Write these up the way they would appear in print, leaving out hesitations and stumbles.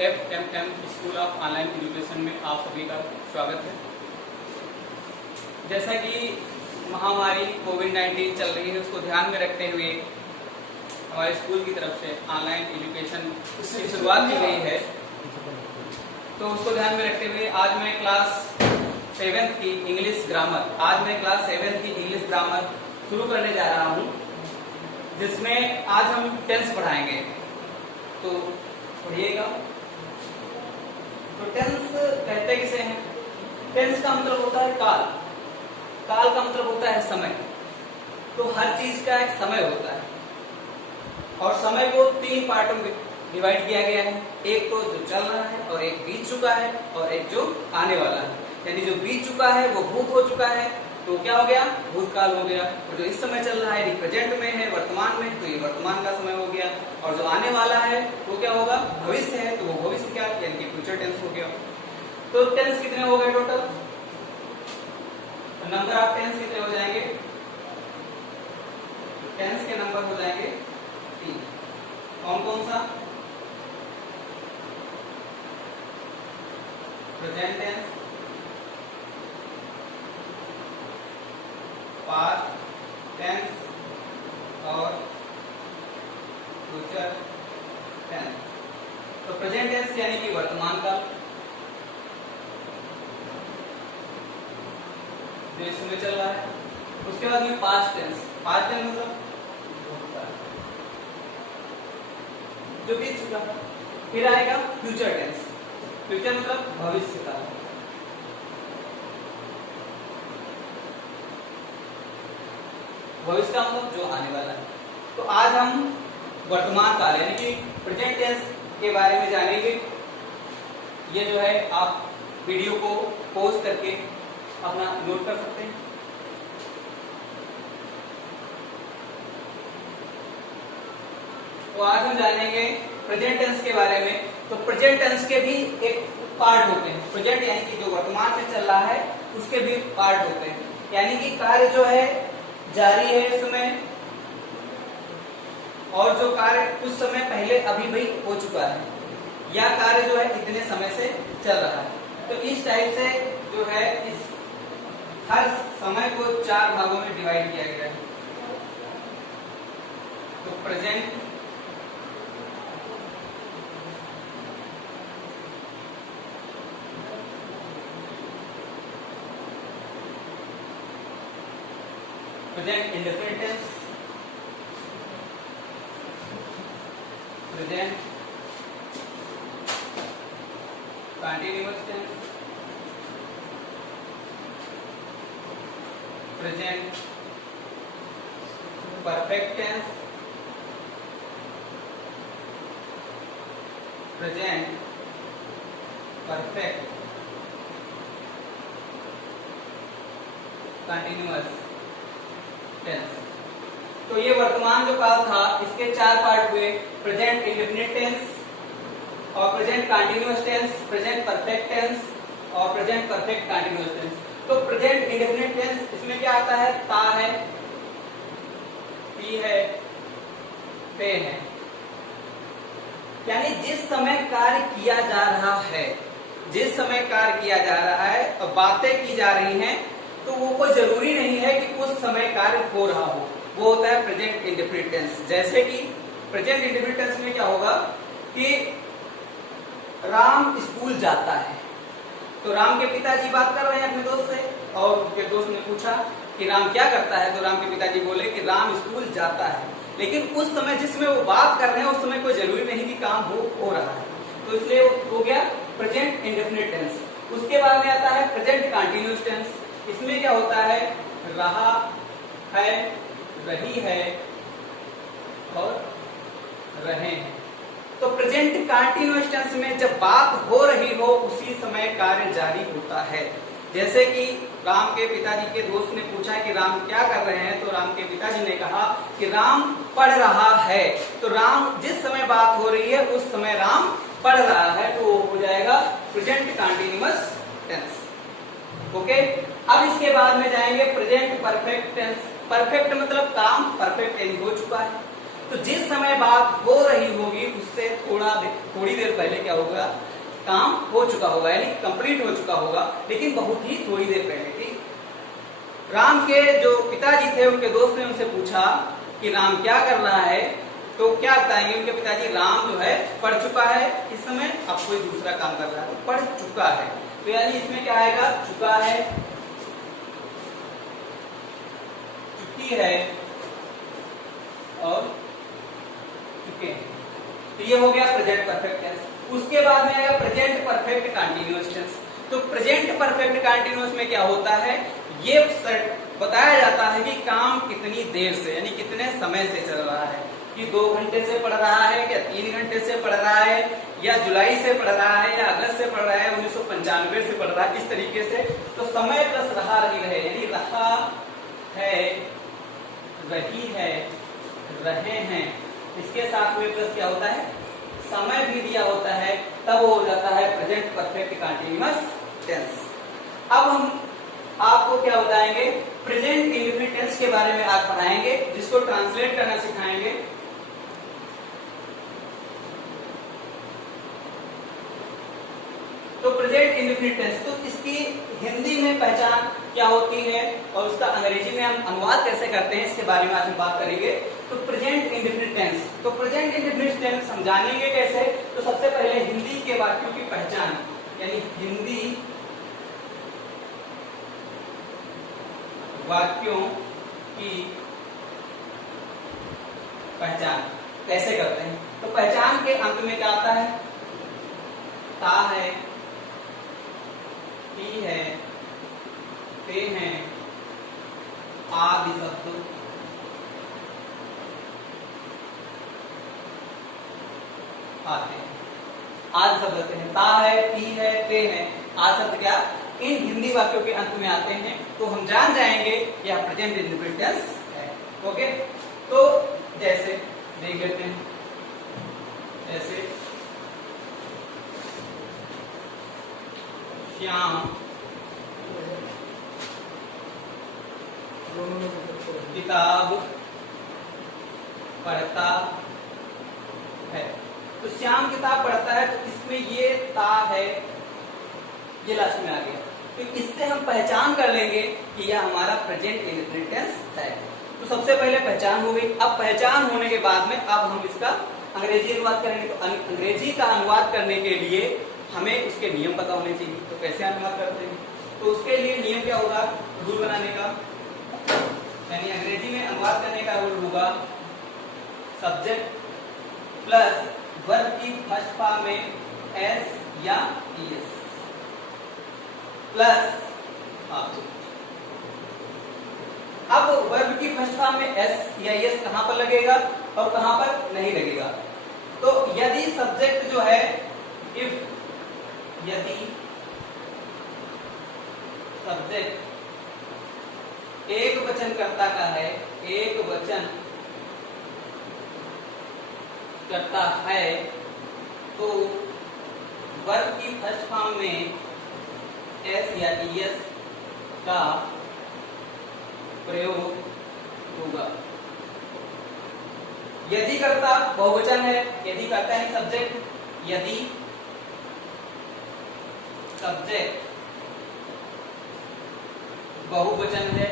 FMM school of online education में आप सभी का स्वागत है। जैसा कि महामारी कोविड-19 चल रही है, उसको ध्यान में रखते हुए हमारे स्कूल की तरफ से ऑनलाइन एजुकेशन की शुरुआत की गई है। तो उसको ध्यान में रखते हुए आज मैं क्लास 7th की इंग्लिश ग्रामर शुरू करने जा रहा हूँ, जिसमें आज हम टेंस पढ़ाएंगे। तो पढ़िएगा। तो टेंस कहते किसे हैं? टेंस का मतलब होता है काल। काल का मतलब होता है समय। तो हर चीज का एक समय होता है और समय को 3 पार्टों में डिवाइड किया गया है। एक तो जो चल रहा है, और एक बीत चुका है, और एक जो आने वाला है। यानी जो बीत चुका है वो भूत हो चुका है, तो क्या हो गया? भूतकाल हो गया। और जो इस समय चल रहा है, प्रेजेंट में है, वर्तमान में, तो ये वर्तमान का समय हो गया। और जो आने वाला है वो क्या होगा? भविष्य है, तो वो भविष्य क्या, यानी कि फ्यूचर टेंस हो गया। तो टेंस कितने हो गए टोटल? नंबर ऑफ टेंस कितने हो जाएंगे? टेंस के नंबर हो जाएंगे 3। कौन कौन सा? प्रेजेंट टेंस, पास्ट टेंस और फ्यूचर टेंस। तो प्रेजेंट टेंस यानी कि वर्तमान काल, जो इस समय चल रहा है। उसके बाद में पास्ट टेंस। पास्ट टेंस मतलब जो बीत चुका है। फिर आएगा फ्यूचर टेंस। फ्यूचर मतलब भविष्य काल। भविष्य का मतलब जो आने वाला है। तो आज हम वर्तमान काल यानी कि प्रेजेंट टेंस के बारे में जानेंगे। ये जो है आप वीडियो को पॉज करके अपना नोट कर सकते हैं। तो आज हम जानेंगे प्रेजेंट टेंस के बारे में। तो प्रेजेंट टेंस के भी एक पार्ट होते हैं। प्रेजेंट यानी कि जो वर्तमान में चल रहा है उसके भी पार्ट होते हैं। यानी कि कार्य जो है जारी है इस समय, और जो कार्य कुछ समय पहले अभी भी हो चुका है, या कार्य जो है इतने समय से चल रहा है। तो इस टाइप से जो है इस हर समय को 4 भागों में डिवाइड किया गया है। तो present, present indefinite tense, present continuous tense, present perfect tense, present perfect continuous tense. तो ये वर्तमान जो काल था, इसके 4 पार्ट हुए। प्रेजेंट इंडेफिनिट टेंस और present continuous tense, present perfect tense और प्रेजेंट परफेक्ट कंटीन्यूअस टेंस। तो प्रेजेंट इंडेफिनिट टेंस, इसमें क्या आता है? ता है, पी है, पे है। यानी जिस समय कार्य किया जा रहा है, जिस समय कार्य किया जा रहा है और बातें की जा रही हैं, तो वो कोई जरूरी नहीं है कि उस समय कार्य हो रहा हो। वो होता है प्रेजेंट इंडेफिनिट टेंस। जैसे कि प्रेजेंट इंडेफिनिट टेंस में क्या होगा कि राम स्कूल जाता है। तो राम के पिताजी बात कर रहे हैं अपने दोस्त से, और उनके दोस्त ने पूछा कि राम क्या करता है? तो राम के पिताजी बोले कि राम स्कूल जाता है। लेकिन उस समय जिसमें वो बात कर रहे हैं, उस समय कोई जरूरी नहीं कि काम हो रहा है। तो इसलिए हो गया प्रेजेंट इंडेफिनिट टेंस। उसके बाद में आता है प्रेजेंट कंटीन्यूअस टेंस। इसमें क्या होता है? रहा है, रही है और रहे हैं। तो प्रेजेंट कंटीन्यूअस टेंस में जब बात हो रही हो, उसी समय कार्य जारी होता है। जैसे कि राम के पिताजी के दोस्त ने पूछा कि राम क्या कर रहे हैं? तो राम के पिताजी ने कहा कि राम पढ़ रहा है। तो राम जिस समय बात हो रही है उस समय राम पढ़ रहा है, तो हो जाएगा प्रेजेंट कंटीन्यूअस टेंस। ओके। अब इसके बाद में जाएंगे प्रेजेंट परफेक्ट टेंस। परफेक्ट मतलब काम परफेक्ट हो चुका है। तो जिस समय बात हो रही होगी उससे थोड़ी थोड़ी देर पहले क्या होगा, काम हो चुका होगा, यानी कंप्लीट हो चुका होगा, लेकिन बहुत ही थोड़ी देर पहले। ठीक, राम के जो पिताजी थे उनके दोस्त ने उनसे पूछा कि राम क्या कर रहा है, तो क्या बताएंगे उनके पिताजी, राम जो है पढ़ चुका है इस समय, अब कोई दूसरा काम कर रहा है, तो पढ़ चुका है। तो यानी इसमें क्या आएगा, चुका है, चुकी है और चुके हैं। तो ये हो गया प्रेजेंट परफेक्ट टेंस। उसके बाद में आएगा प्रेजेंट परफेक्ट कंटीन्यूअस टेंस। तो प्रेजेंट परफेक्ट कंटीन्यूअस में क्या होता है, ये बताया जाता है कि काम कितनी देर से, यानी कितने समय से चल रहा है, कि 2 घंटे से पढ़ रहा है, या 3 घंटे से पढ़ रहा है, या जुलाई से पढ़ रहा है, या अगस्त से पढ़ रहा है, 1995 से पढ़ रहा है, इस तरीके से। तो समय प्लस रहा रही रहे, यानी रहा है, रही है, रहे हैं, इसके साथ में प्लस क्या होता है, समय भी दिया होता है, तब वो हो जाता है प्रेजेंट परफेक्ट कंटीन्यूअस टेंस। अब हम आपको क्या बताएंगे, प्रेजेंट इंडेफिनिट टेंस के बारे में आज पढ़ाएंगे, जिसको ट्रांसलेट करना सिखाएंगे। तो प्रेजेंट इंडेफिनिट टेंस, तो इसकी हिंदी में पहचान क्या होती है और उसका अंग्रेजी में हम अनुवाद कैसे करते हैं, इसके बारे में आज हम बात करेंगे। तो प्रेजेंट इंडेफिनिट टेंस, तो प्रेजेंट इंडेफिनिट टेंस हम जानेंगे कैसे, तो सबसे पहले हिंदी के वाक्यों की पहचान, यानी हिंदी वाक्यों की पहचान कैसे करते हैं। तो पहचान के अंत में क्या आता है, ता है, ती है, ते हैं, आदि शब्द आते हैं। आदि शब्द आते हैं, ता है, ती है, ते हैं, आदि शब्द क्या इन हिंदी वाक्यों के अंत में आते हैं। तो हम जान जाएंगे यह प्रेजेंट इंडेफिनिट टेंस है। ओके, तो जैसे देख लेते हैं, जैसे श्याम किताब पढ़ता है। तो श्याम किताब पढ़ता है, तो इसमें ये ता है, ये लास्ट में आ गया। तो इससे हम पहचान कर लेंगे कि यह हमारा प्रेजेंट इंडेफिनिट टेंस है। तो सबसे पहले पहचान हो गई। अब पहचान होने के बाद में अब हम इसका अंग्रेजी अनुवाद करेंगे। तो अंग्रेजी का अनुवाद करने के लिए हमें उसके नियम पता होने चाहिए। तो कैसे अनुवाद करते हैं, तो उसके लिए नियम क्या होगा, रूल बनाने का, यानी अंग्रेजी में अनुवाद करने का रूल होगा सब्जेक्ट प्लस वर्ब की फर्स्ट फॉर्म में एस या ईएस प्लस ऑब्जेक्ट। अब वर्ब की फर्स्ट फॉर्म में एस या एस कहां पर लगेगा और कहां पर नहीं लगेगा। तो यदि सब्जेक्ट जो है, इफ यदि सब्जेक्ट एक वचन कर्ता का है, एक वचन करता है, तो वर्ब की फर्स्ट फॉर्म में एस या ईएस का प्रयोग होगा। यदि कर्ता बहुवचन है, यदि कर्ता है सब्जेक्ट, यदि सब्जेक्ट बहुवचन है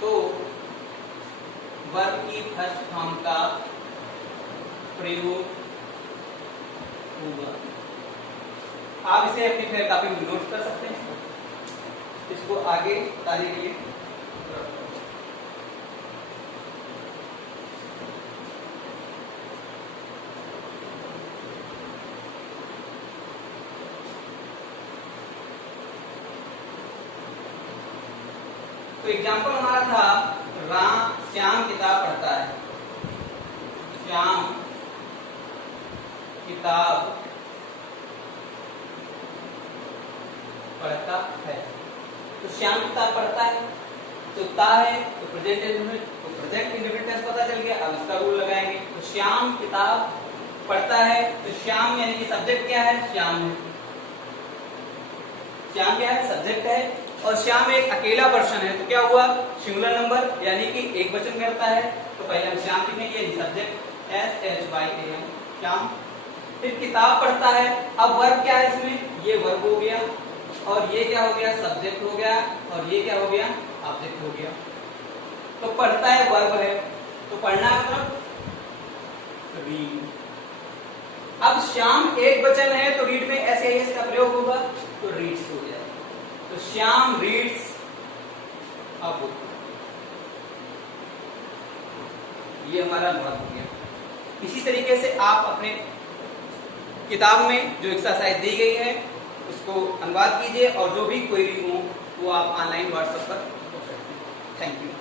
तो वर्ब की फर्स्ट फॉर्म का प्रयोग होगा। आप इसे अपनी फिर कॉपी में नोट कर सकते हैं, इसको आगे बताने के लिए। तो एग्जाम्पल हमारा था श्याम किताब पढ़ता है, श्याम किताब पढ़ता है। तो श्याम किताब पढ़ता है, तो ता है, तो प्रेजेंट इंडेफिनिट टेंस पता चल गया। अब इसका रूल लगाएंगे। तो श्याम किताब पढ़ता है, तो श्याम यानी कि सब्जेक्ट क्या है, श्याम है। श्याम क्या है, सब्जेक्ट है, और श्याम एक अकेला पर्सन है, तो क्या हुआ, सिंगुलर नंबर यानी कि एक वचन करता है। तो पहले हम श्याम लिखने के लिए सब्जेक्ट SYAM श्याम। फिर किताब पढ़ता है, अब वर्ब क्या है इसमें, ये वर्ब हो गया और ये क्या हो गया, सब्जेक्ट हो गया और ये क्या हो गया, ऑब्जेक्ट हो गया। तो पढ़ता है वर्ब है, तो पढ़ना मतलब रीड। अब श्याम एक वचन है तो रीड में SIS का प्रयोग होगा तो रीड्स हो जाएगा। तो श्याम रीड्स अ बुक, ये हमारा अनुवाद हो गया। इसी तरीके से आप अपने किताब में जो एक्सरसाइज दी गई है उसको अनुवाद कीजिए और जो भी क्वेरी हो वो आप ऑनलाइन व्हाट्सएप पर पूछ सकते हैं। Thank you.